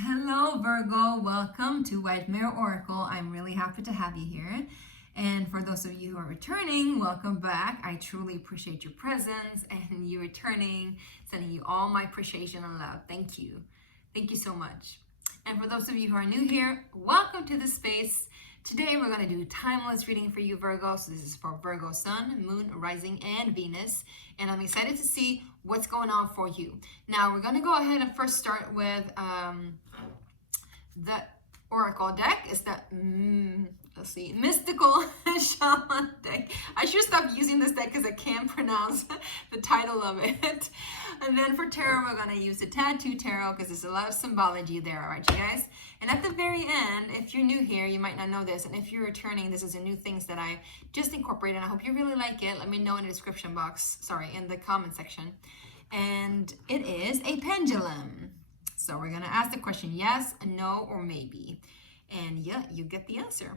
Hello, Virgo. Welcome to White Mirror Oracle. I'm really happy to have you here. And for those of you who are returning, welcome back. I truly appreciate your presence and you returning, sending you all my appreciation and love. Thank you. Thank you so much. And for those of you who are new here, welcome to the space. Today we're going to do timeless reading for you, Virgo. So this is for Virgo Sun, Moon, Rising, and Venus. And I'm excited to see what's going on for you. Now we're going to go ahead and first start with the Oracle deck. It's the let's see, Mystical Shaman deck. I should stop using this deck because I can't pronounce the title of it. And then for tarot, we're going to use the Tattoo Tarot because there's a lot of symbology there, all right, you guys? And at the very end, if you're new here, you might not know this, and if you're returning, this is a new things that I just incorporated. I hope you really like it. Let me know in the description box, in the comment section. And it is a pendulum. So we're going to ask the question yes, no, or maybe. And yeah, you get the answer.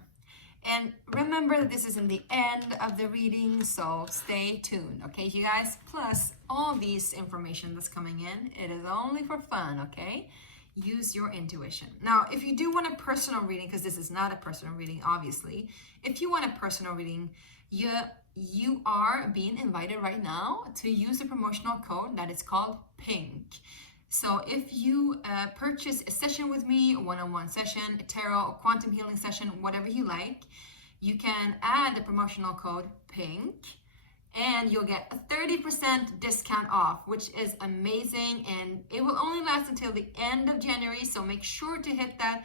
And remember that this is in the end of the reading, so stay tuned, okay, you guys? Plus, all these information that's coming in, it is only for fun, okay? Use your intuition. Now, if you do want a personal reading, because this is not a personal reading, obviously, if you want a personal reading, you are being invited right now to use a promotional code that is called PINK. So if you purchase a session with me, a one-on-one session, a tarot, a quantum healing session, whatever you like, you can add the promotional code PINK and you'll get a 30% discount off, which is amazing. And it will only last until the end of January. So make sure to hit that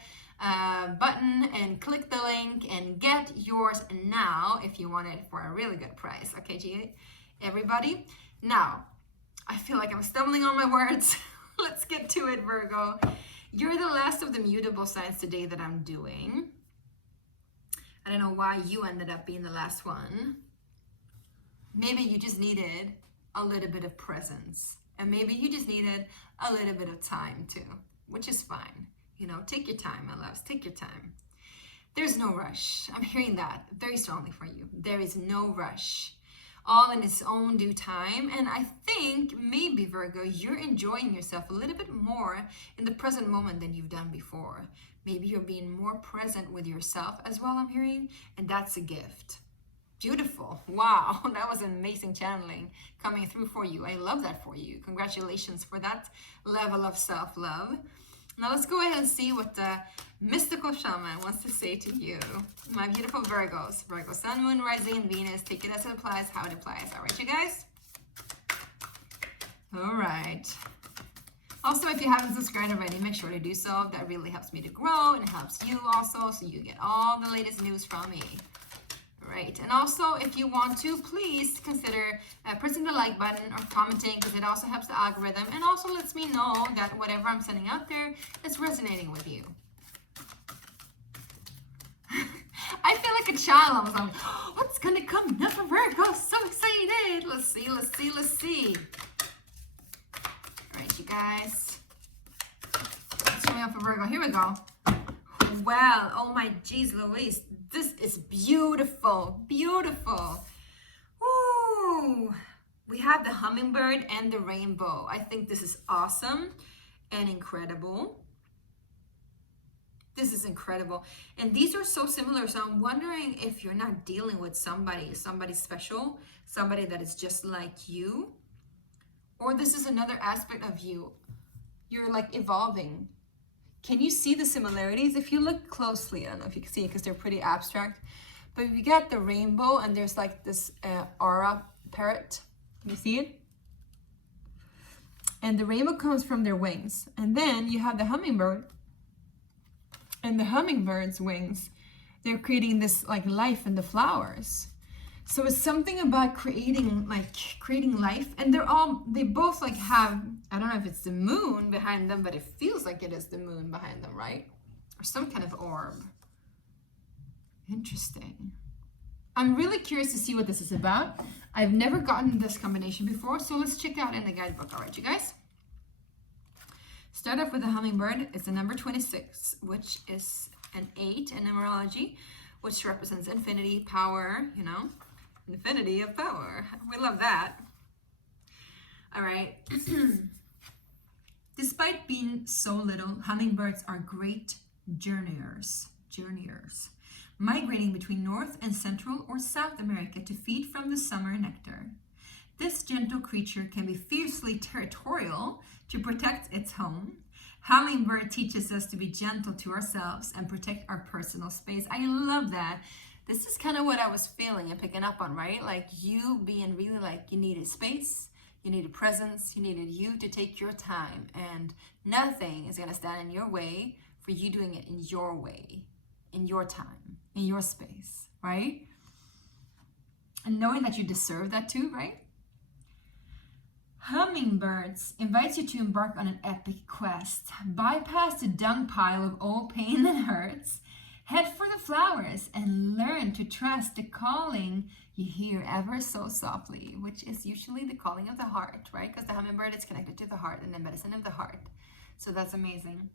button and click the link and get yours now if you want it for a really good price. Okay, everybody? Now, I feel like I'm stumbling on my words. Let's get to it, Virgo. You're the last of the mutable signs today that I'm doing. I don't know why you ended up being the last one. Maybe you just needed a little bit of presence. And maybe you just needed a little bit of time too, which is fine. You know, take your time, my loves, take your time. There's no rush. I'm hearing that very strongly for you. There is no rush. All in its own due time. And I think maybe, Virgo, you're enjoying yourself a little bit more in the present moment than you've done before. Maybe you're being more present with yourself as well, I'm hearing, and that's a gift. Beautiful. Wow, that was amazing channeling coming through for you. I love that for you. Congratulations for that level of self-love. Now let's go ahead and see what the Mystical Shaman wants to say to you. My beautiful Virgos. Virgo, Sun, Moon, Rising, and Venus. Take it as it applies, how it applies. All right, you guys? All right. Also, if you haven't subscribed already, make sure to do so. That really helps me to grow and it helps you also, so you get all the latest news from me. Right, and also if you want to, please consider pressing the like button or commenting because it also helps the algorithm and also lets me know that whatever I'm sending out there is resonating with you. I feel like a child. I'm like, oh, what's gonna come up for Virgo? So excited. Let's see, let's see, let's see. All right, you guys. What's coming up for Virgo? Here we go. Well, oh my geez, Louise. This is beautiful, beautiful. Ooh, we have the hummingbird and the rainbow. I think this is awesome and incredible. This is incredible. And these are so similar. So I'm wondering if you're not dealing with somebody special, somebody that is just like you, or this is another aspect of you. You're like evolving. Can you see the similarities? If you look closely, I don't know if you can see it because they're pretty abstract, but if you get the rainbow and there's like this aura parrot, can you see it? And the rainbow comes from their wings. And then you have the hummingbird and the hummingbird's wings. They're creating this like life in the flowers. So it's something about creating life, and they both like have, I don't know if it's the moon behind them, but it feels like it is the moon behind them, right? Or some kind of orb. Interesting. I'm really curious to see what this is about. I've never gotten this combination before, so let's check it out in the guidebook. All right, you guys? Start off with the hummingbird. It's the number 26, which is an 8 in numerology, which represents infinity, power, you know. Infinity of power. We love that. All right. Despite being so little, hummingbirds are great journeyers, migrating between North and Central or South America to feed from the summer nectar. This gentle creature can be fiercely territorial to protect its home. Hummingbird teaches us to be gentle to ourselves and protect our personal space. I love that. This is kind of what I was feeling and picking up on, right? Like you being really like you needed space, you needed presence, you needed you to take your time, and nothing is going to stand in your way for you doing it in your way, in your time, in your space, right? And knowing that you deserve that too, right? Hummingbirds invites you to embark on an epic quest. Bypass the dung pile of all pain and hurts. Head for the flowers and learn to trust the calling you hear ever so softly, which is usually the calling of the heart, right? Because the hummingbird is connected to the heart and the medicine of the heart. So that's amazing.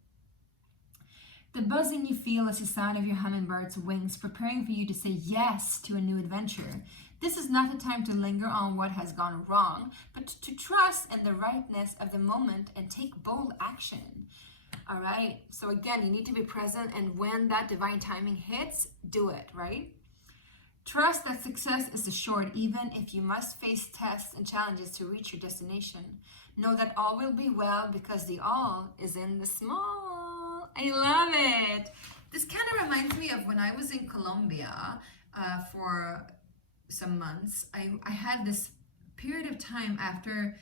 The buzzing you feel is the sound of your hummingbird's wings preparing for you to say yes to a new adventure. This is not the time to linger on what has gone wrong, but to trust in the rightness of the moment and take bold action. All right, so again, you need to be present, and when that divine timing hits, do it, right? Trust that success is assured even if you must face tests and challenges to reach your destination. Know that all will be well because the all is in the small. I love it. This kind of reminds me of when I was in Colombia for some months. I had this period of time after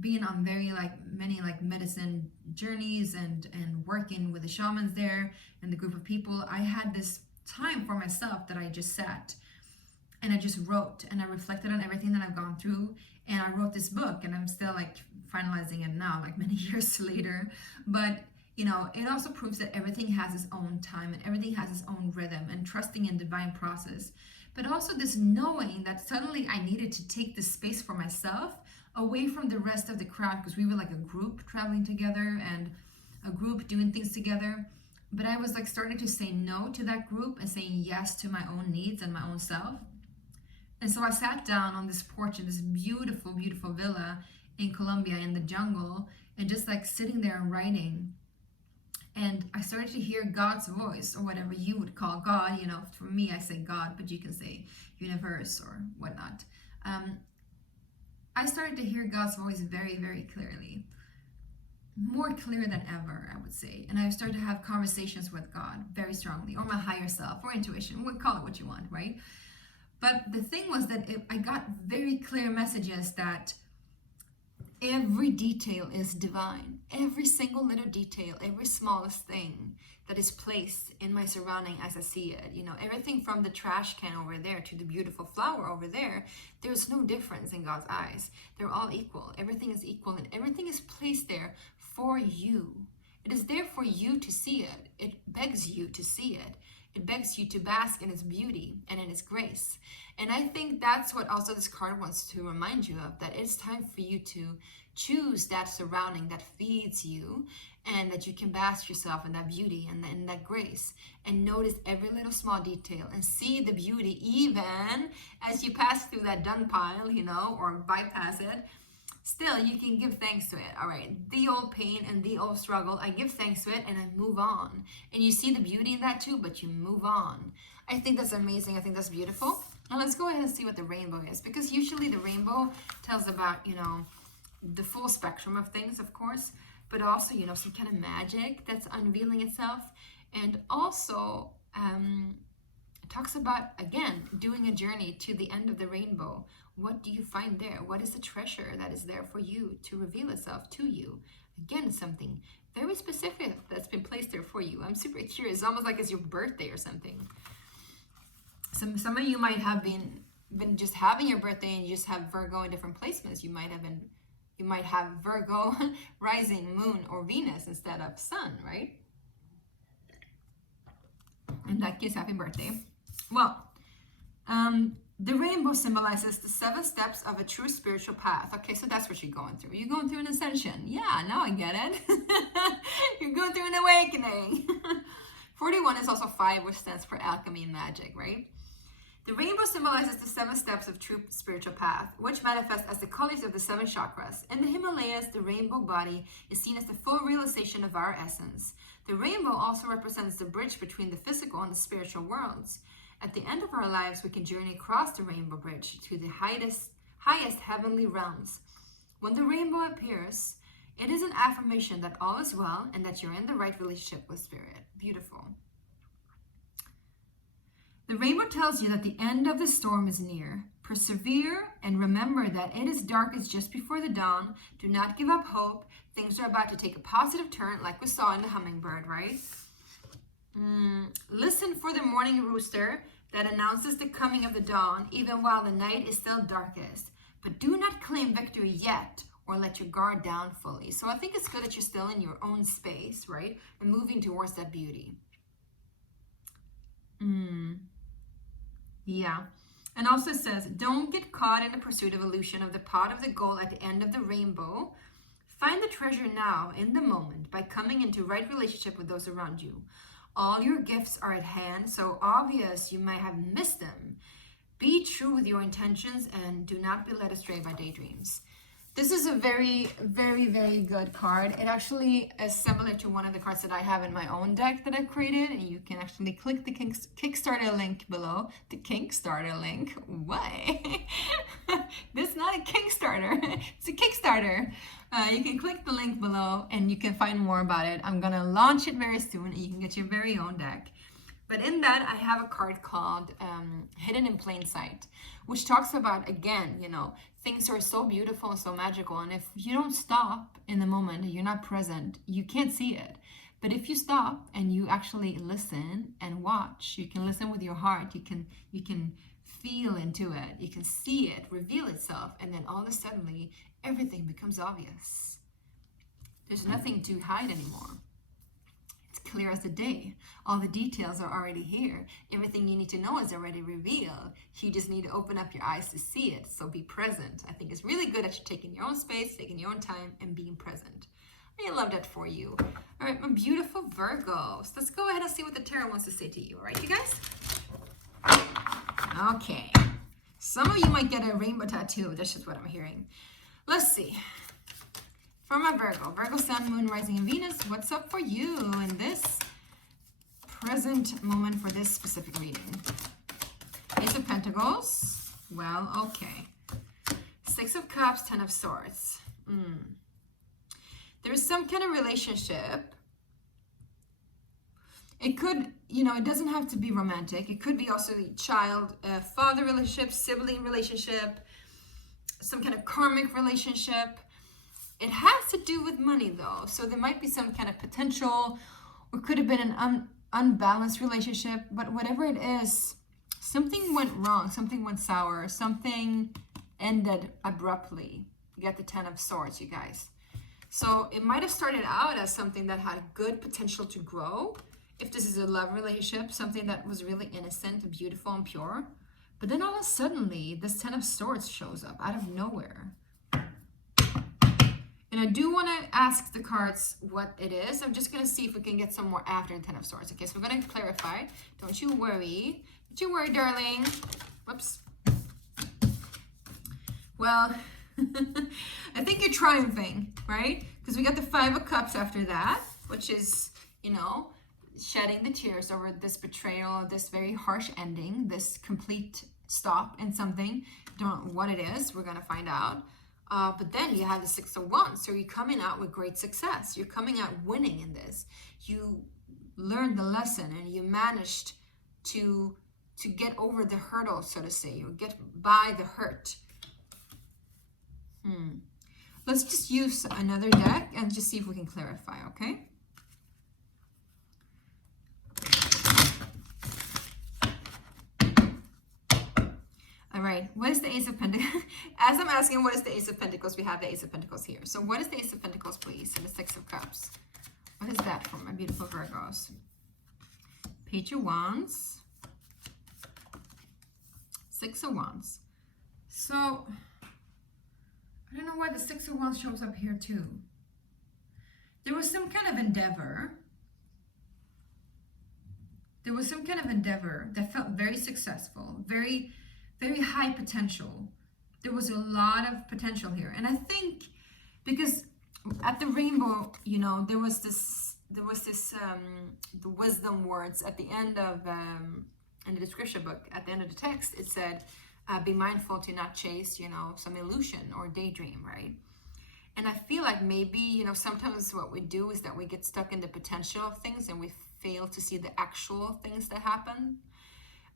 being on very many medicine journeys and working with the shamans there and the group of people. I had this time for myself that I just sat and I just wrote and I reflected on everything that I've gone through, and I wrote this book, and I'm still finalizing it now, many years later. But you know, it also proves that everything has its own time and everything has its own rhythm, and trusting in divine process. But also this knowing that suddenly I needed to take this space for myself away from the rest of the crowd, because we were like a group traveling together and a group doing things together. But I was starting to say no to that group and saying yes to my own needs and my own self. And so I sat down on this porch in this beautiful, beautiful villa in Colombia in the jungle, and just sitting there and writing. And I started to hear God's voice, or whatever you would call God. You know, for me, I say God, but you can say universe or whatnot. I started to hear God's voice very, very clearly. More clear than ever, I would say. And I started to have conversations with God very strongly, or my higher self, or intuition. We'll call it what you want, right? But the thing was that I got very clear messages that every detail is divine. Every single little detail, every smallest thing that is placed in my surrounding as I see it. You know, everything from the trash can over there to the beautiful flower over there, there's no difference in God's eyes. They're all equal. Everything is equal, and everything is placed there for you. It is there for you to see it. It begs you to see it. It begs you to bask in its beauty and in its grace. And I think that's what also this card wants to remind you of, that it's time for you to choose that surrounding that feeds you, and that you can bask yourself in that beauty and in that grace, and notice every little small detail and see the beauty even as you pass through that dung pile, you know, or bypass it. Still, you can give thanks to it. All right, the old pain and the old struggle, I give thanks to it and I move on. And you see the beauty in that too, but you move on. I think that's amazing. I think that's beautiful. Now let's go ahead and see what the rainbow is, because usually the rainbow tells about, you know, the full spectrum of things, of course, but also, you know, some kind of magic that's unveiling itself. And also talks about, again, doing a journey to the end of the rainbow. What do you find there? What is the treasure that is there for you to reveal itself to you? Again, something very specific that's been placed there for you. I'm super curious. It's almost like it's your birthday or something. Some of you might have been just having your birthday and you just have Virgo in different placements. You might have Virgo rising, moon, or Venus instead of sun, right? In that case, happy birthday. Well, the rainbow symbolizes the 7 steps of a true spiritual path. Okay, so that's what you're going through. You're going through an ascension. Yeah, now I get it. You're going through an awakening. 41 is also 5, which stands for alchemy and magic, right? The rainbow symbolizes the 7 steps of true spiritual path, which manifest as the colors of the 7 chakras. In the Himalayas, the rainbow body is seen as the full realization of our essence. The rainbow also represents the bridge between the physical and the spiritual worlds. At the end of our lives, we can journey across the rainbow bridge to the highest heavenly realms. When the rainbow appears, it is an affirmation that all is well and that you're in the right relationship with spirit. Beautiful. The rainbow tells you that the end of the storm is near. Persevere and remember that it is darkest just before the dawn. Do not give up hope. Things are about to take a positive turn, like we saw in the hummingbird, right? Listen for the morning rooster that announces the coming of the dawn, even while the night is still darkest. But do not claim victory yet or let your guard down fully. So I think it's good that you're still in your own space, right? And moving towards that beauty. Yeah. And also says, don't get caught in the pursuit of illusion of the pot of the gold at the end of the rainbow. Find the treasure now, in the moment, by coming into right relationship with those around you. All your gifts are at hand, so obvious you might have missed them. Be true with your intentions and do not be led astray by daydreams. This is a very, very, very good card. It actually is similar to one of the cards that I have in my own deck that I've created. And you can actually click the Kickstarter link below. The Kickstarter link? Why? This is not a Kickstarter. It's a Kickstarter. You can click the link below and you can find more about it. I'm going to launch it very soon and you can get your very own deck. But in that, I have a card called Hidden in Plain Sight, which talks about, again, you know, things are so beautiful and so magical. And if you don't stop in the moment, you're not present, you can't see it. But if you stop and you actually listen and watch, you can listen with your heart, you can feel into it, you can see it reveal itself, and then all of a sudden, everything becomes obvious. There's nothing to hide anymore. Clear as the day. All the details are already here. Everything you need to know is already revealed. You just need to open up your eyes to see it. So be present. I think it's really good that you're taking your own space, taking your own time, and being present. I love that for you. All right, my beautiful Virgos. Let's go ahead and see what the tarot wants to say to you. All right, you guys? Okay. Some of you might get a rainbow tattoo. That's just what I'm hearing. Let's see. For my Virgo, Sun, Moon, Rising, and Venus, what's up for you in this present moment for this specific reading? Ace of Pentacles, well, okay. 6 of Cups, 10 of Swords. There's some kind of relationship. It could, you know, it doesn't have to be romantic. It could be also the child-father relationship, sibling relationship, some kind of karmic relationship. It has to do with money, though. So there might be some kind of potential, or could have been an unbalanced relationship. But whatever it is, something went wrong. Something went sour. Something ended abruptly. You got the 10 of Swords, you guys. So it might have started out as something that had good potential to grow. If this is a love relationship, something that was really innocent and beautiful and pure. But then all of a sudden, this 10 of Swords shows up out of nowhere. And I do want to ask the cards what it is. I'm just going to see if we can get some more after the 10 of Swords. Okay, so we're going to clarify. Don't you worry. Don't you worry, darling. Whoops. Well, I think you're triumphing, right? Because we got the 5 of Cups after that, which is, you know, shedding the tears over this betrayal, this very harsh ending, this complete stop in something. Don't know what it is. We're going to find out. But then you have the 6 of Wands, so you're coming out with great success. You're coming out winning in this. You learned the lesson and you managed to get over the hurdle, so to say, or get by the hurt. Let's just use another deck and just see if we can clarify, okay? All right, what is the Ace of Pentacles? As I'm asking what is the Ace of Pentacles, we have the Ace of Pentacles here. So what is the Ace of Pentacles, please? And the 6 of Cups. What is that for my beautiful Virgos? Page of Wands. 6 of Wands. So, I don't know why the 6 of Wands shows up here too. There was some kind of endeavor. There was some kind of endeavor that felt very successful, very, very high potential. There was a lot of potential here. And I think because at the rainbow, you know, there was this the wisdom words at the end of in the description book, at the end of the text, it said, be mindful to not chase, you know, some illusion or daydream, right? And I feel like maybe, you know, sometimes what we do is that we get stuck in the potential of things and we fail to see the actual things that happen.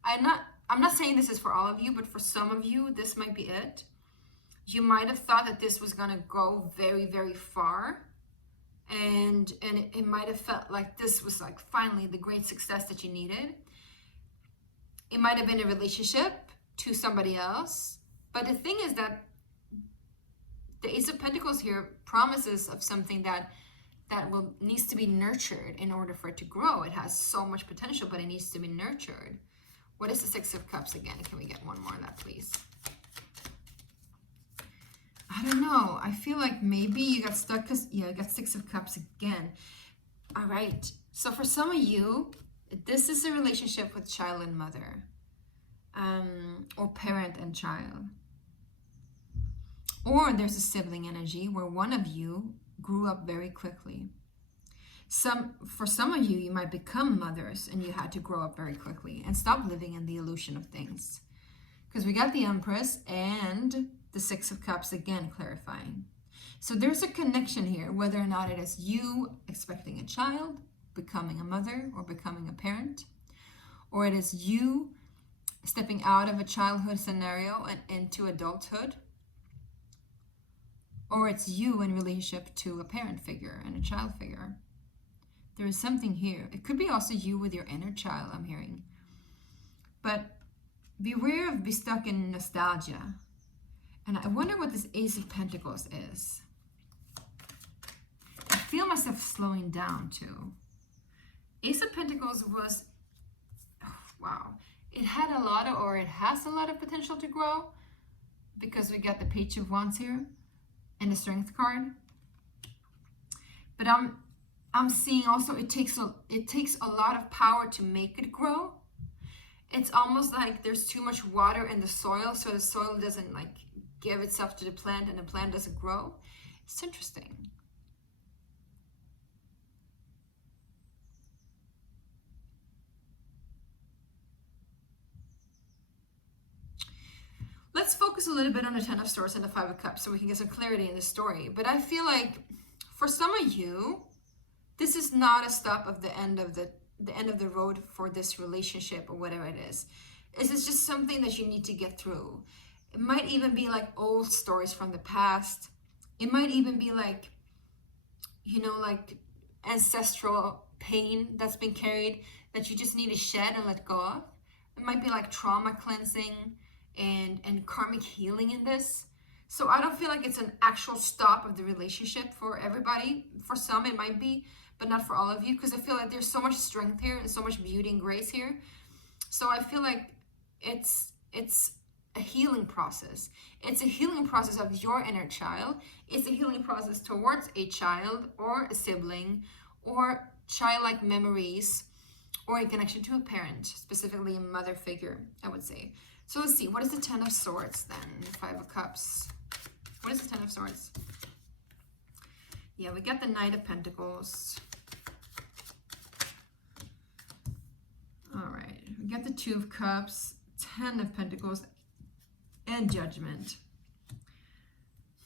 I'm not saying this is for all of you, but for some of you, this might be it. You might have thought that this was gonna go very, very far. And it might have felt like this was like finally the great success that you needed. It might have been a relationship to somebody else. But the thing is that the Ace of Pentacles here promises of something that needs to be nurtured in order for it to grow. It has so much potential, but it needs to be nurtured. What is the Six of Cups again? Can we get one more of that, please? I don't know. I feel like maybe you got stuck because, yeah, you got Six of Cups again. All right. So for some of you, this is a relationship with child and mother, or parent and child. Or there's a sibling energy where one of you grew up very quickly. For some of you, you might become mothers and you had to grow up very quickly and stop living in the illusion of things. Because we got the Empress and the Six of Cups again clarifying. So there's a connection here, whether or not it is you expecting a child, becoming a mother, or becoming a parent, or it is you stepping out of a childhood scenario and into adulthood, or it's you in relationship to a parent figure and a child figure. There is something here. It could be also you with your inner child, I'm hearing. But beware of being stuck in nostalgia. And I wonder what this Ace of Pentacles is. I feel myself slowing down too. Ace of Pentacles was, oh, wow. It had a lot of, or it has a lot of potential to grow, because we got the Page of Wands here and the Strength card. But I'm seeing also it takes a lot of power to make it grow. It's almost like there's too much water in the soil, so the soil doesn't like give itself to the plant and the plant doesn't grow. It's interesting. Let's focus a little bit on the Ten of Swords and the Five of Cups so we can get some clarity in the story. But I feel like for some of you, this is not a stop of the end of the road for this relationship or whatever it is. This is just something that you need to get through. It might even be like old stories from the past. It might even be like, you know, like ancestral pain that's been carried that you just need to shed and let go of. It might be like trauma cleansing and karmic healing in this. So I don't feel like it's an actual stop of the relationship for everybody. For some it might be, but not for all of you, because I feel like there's so much strength here and so much beauty and grace here. So I feel like it's a healing process. It's a healing process of your inner child. It's a healing process towards a child or a sibling or childlike memories or in connection to a parent, specifically a mother figure, I would say. So let's see, what is the Ten of Swords then? The Five of Cups. What is the Ten of Swords? Yeah, we got the Knight of Pentacles. All right, we got the Two of Cups, Ten of Pentacles, and Judgment.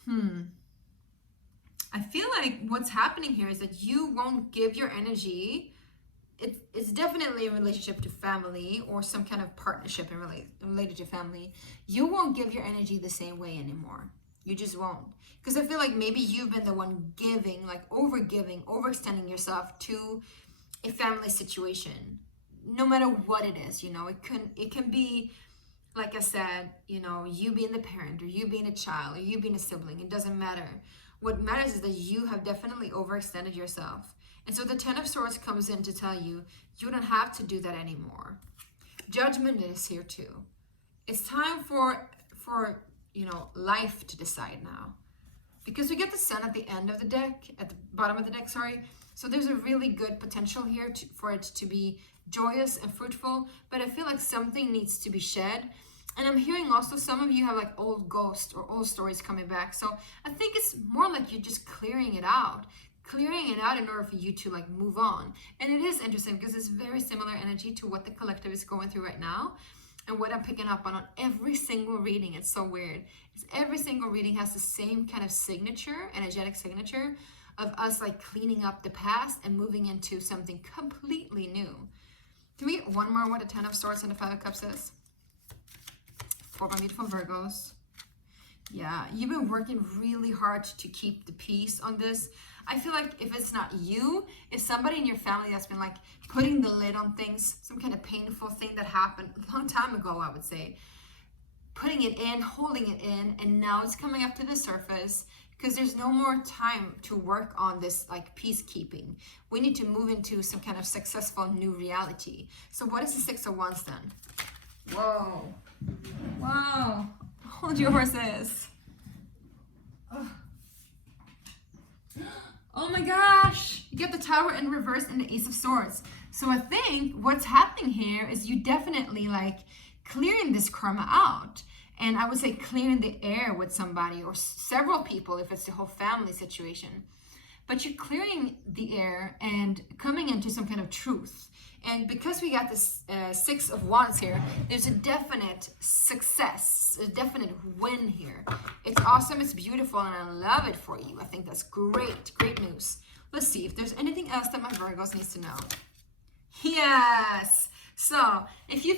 I feel like what's happening here is that you won't give your energy. It's definitely a relationship to family or some kind of partnership related to family. You won't give your energy the same way anymore. You just won't. Because I feel like maybe you've been the one giving, like overextending yourself to a family situation. No matter what it is, you know, it can be, like I said, you know, you being the parent or you being a child or you being a sibling. It doesn't matter. What matters is that you have definitely overextended yourself. And so the Ten of Swords comes in to tell you, you don't have to do that anymore. Judgment is here too. It's time for you know, life to decide now. Because we get the Sun at the end of the deck, at the bottom of the deck, sorry. So there's a really good potential here for it to be joyous and fruitful, but I feel like something needs to be shed. And I'm hearing also some of you have like old ghosts or old stories coming back. So I think it's more like you're just clearing it out in order for you to like move on. And it is interesting because it's very similar energy to what the collective is going through right now. And what I'm picking up on every single reading, it's so weird, is every single reading has the same kind of signature, energetic signature of us like cleaning up the past and moving into something completely new. Can we get one more what the 10 of Swords and the 5 of Cups is? For my beautiful Virgos. Yeah, you've been working really hard to keep the peace on this. I feel like if it's not you, it's somebody in your family that's been like putting the lid on things, some kind of painful thing that happened a long time ago, I would say. Putting it in, holding it in, and now it's coming up to the surface because there's no more time to work on this like peacekeeping. We need to move into some kind of successful new reality. So what is the 6 of Wands then? Whoa. Wow. Hold your horses. Oh my gosh. You get the Tower in reverse and the Ace of Swords. So I think what's happening here is you definitely like clearing this karma out. And I would say clearing the air with somebody or several people if it's the whole family situation. But you're clearing the air and coming into some kind of truth. And because we got this 6 of Wands here, there's a definite success, a definite win here. It's awesome, it's beautiful, and I love it for you. I think that's great, great news. Let's see if there's anything else that my Virgos needs to know. Yes. So if you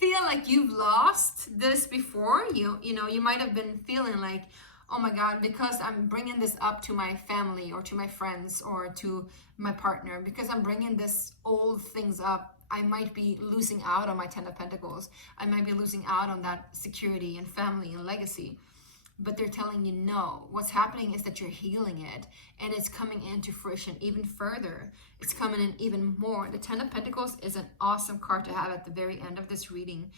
feel like you've lost this before, you know, you might have been feeling like, oh my God, because I'm bringing this up to my family or to my friends or to my partner, because I'm bringing this old things up, I might be losing out on my 10 of Pentacles. I might be losing out on that security and family and legacy. But they're telling you no. What's happening is that you're healing it and it's coming into fruition even further. It's coming in even more. The 10 of Pentacles is an awesome card to have at the very end of this reading,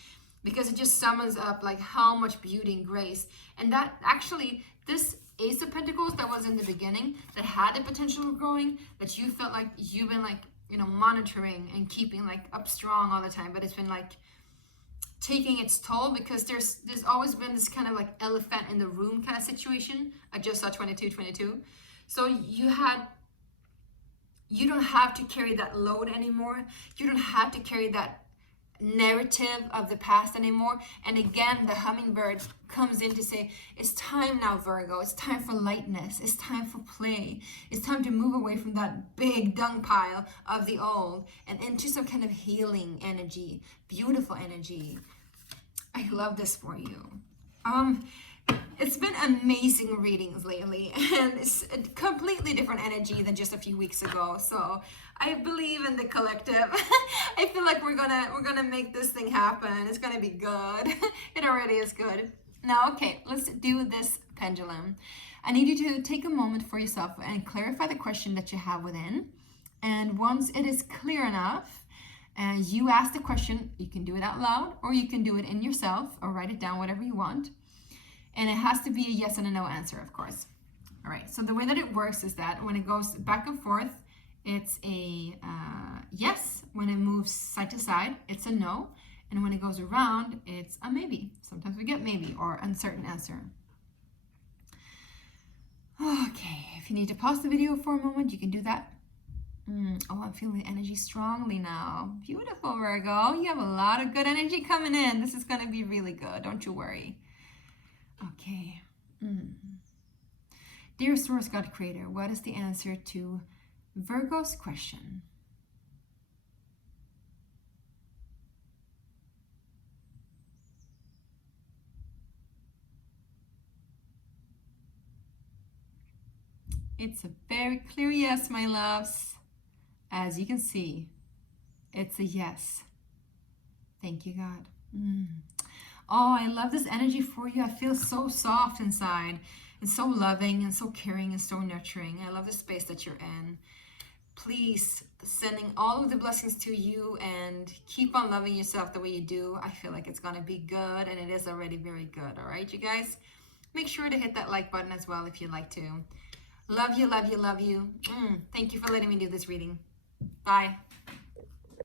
because it just summons up like how much beauty and grace. And that actually, this Ace of Pentacles that was in the beginning, that had the potential of growing, that you felt like you've been like, you know, monitoring and keeping like up strong all the time, but it's been like taking its toll because there's always been this kind of like elephant in the room kind of situation. I just saw 2222. So you don't have to carry that load anymore. You don't have to carry that narrative of the past anymore. And again, the hummingbird comes in to say, it's time now, Virgo. It's time for lightness. It's time for play. It's time to move away from that big dung pile of the old and into some kind of healing energy, beautiful energy. I love this for you. It's been amazing readings lately, and it's a completely different energy than just a few weeks ago. So I believe in the collective. I feel like we're gonna make this thing happen. It's gonna be good. It already is good. Now, okay, let's do this pendulum. I need you to take a moment for yourself and clarify the question that you have within. And once it is clear enough, and you ask the question, you can do it out loud, or you can do it in yourself, or write it down, whatever you want. And it has to be a yes and a no answer, of course. All right, so the way that it works is that when it goes back and forth, it's a yes. When it moves side to side, it's a no. And when it goes around, it's a maybe. Sometimes we get maybe or uncertain answer. Okay, if you need to pause the video for a moment, you can do that. Oh, I'm feeling the energy strongly now. Beautiful, Virgo. You have a lot of good energy coming in. This is going to be really good. Don't you worry. Okay. Dear Source God Creator, what is the answer to Virgo's question? It's a very clear yes, my loves. As you can see, it's a yes. Thank you, God. Oh, I love this energy for you. I feel so soft inside and so loving and so caring and so nurturing. I love the space that you're in. Please, sending all of the blessings to you and keep on loving yourself the way you do. I feel like it's going to be good, and it is already very good. All right, you guys? Make sure to hit that like button as well if you'd like to. Love you, love you, love you. Thank you for letting me do this reading. Bye.